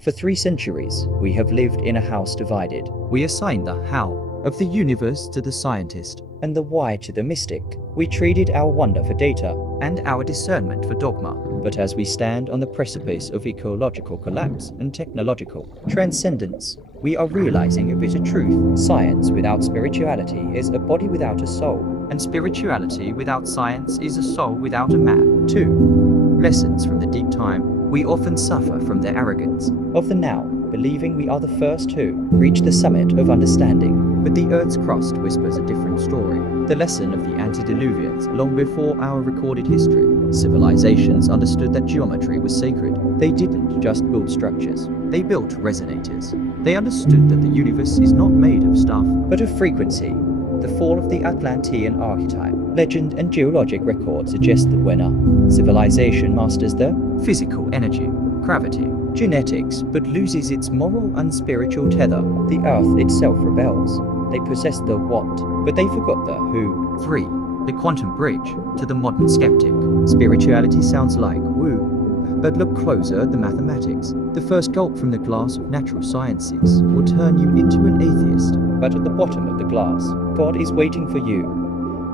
For 3 centuries, we have lived in a house divided, We assign the how of the universe to the scientist, and the why to the mystic. We traded our wonder for data, and our discernment for dogma. but as we stand on the precipice of ecological collapse and technological transcendence, we are realizing a bitter truth. Science without spirituality is a body without a soul. And spirituality without science is a soul without a man. 2. Lessons from the deep time. We often suffer from their arrogance, Of the now, believing we are the first to reach the summit of understanding. but the Earth's crust whispers a different story. The lesson of the antediluvians long before our recorded history. Civilizations understood that geometry was sacred. They didn't just build structures, They built resonators. They understood that the universe is not made of stuff, but of frequency. The fall of the Atlantean archetype, legend and geologic record suggest that when a civilization masters the physical energy, gravity, genetics but loses its moral and spiritual tether, the earth itself rebels. They possessed the what, but they forgot the who. 3. The quantum bridge to the modern skeptic. Spirituality sounds like woo, but look closer at the mathematics. The first gulp from the glass of natural sciences will turn you into an atheist. But at the bottom of the glass, God is waiting for you.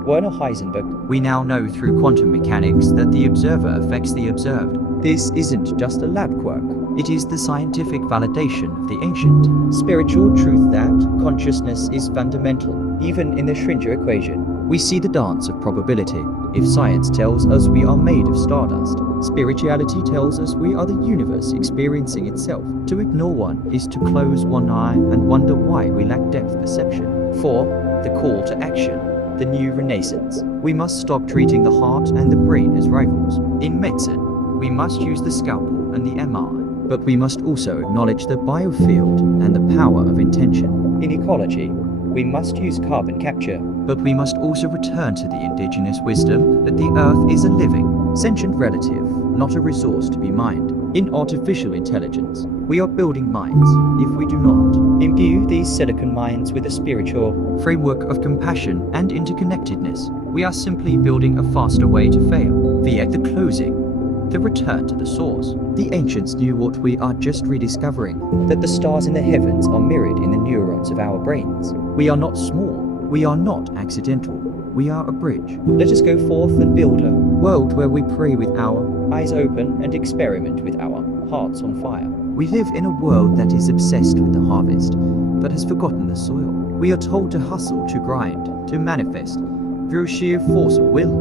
Werner Heisenberg. We now know through quantum mechanics that the observer affects the observed. This isn't just a lab quirk. It is the scientific validation of the ancient. Spiritual truth that consciousness is fundamental, even in the Schrödinger equation. We see the dance of probability. If science tells us we are made of stardust, spirituality tells us we are the universe experiencing itself. To ignore one is to close one eye and wonder why we lack depth perception. 4. The call to action. The new renaissance. We must stop treating the heart and the brain as rivals. In medicine, we must use the scalpel and the MRI, but we must also acknowledge the biofield and the power of intention. In ecology, we must use carbon capture, But we must also return to the indigenous wisdom that the earth is a living, sentient relative, not a resource to be mined. In artificial intelligence, we are building minds. If we do not imbue these silicon minds with a spiritual framework of compassion and interconnectedness, we are simply building a faster way to fail. Via the closing, the return to the source. The ancients knew what we are just rediscovering. that the stars in the heavens are mirrored in the neurons of our brains. We are not small. We are not accidental. We are a bridge. Let us go forth and build a World where we pray with our eyes open and experiment with our hearts on fire. We live in a world that is obsessed with the harvest, but has forgotten the soil. We are told to hustle, to grind, to manifest, through sheer force of will.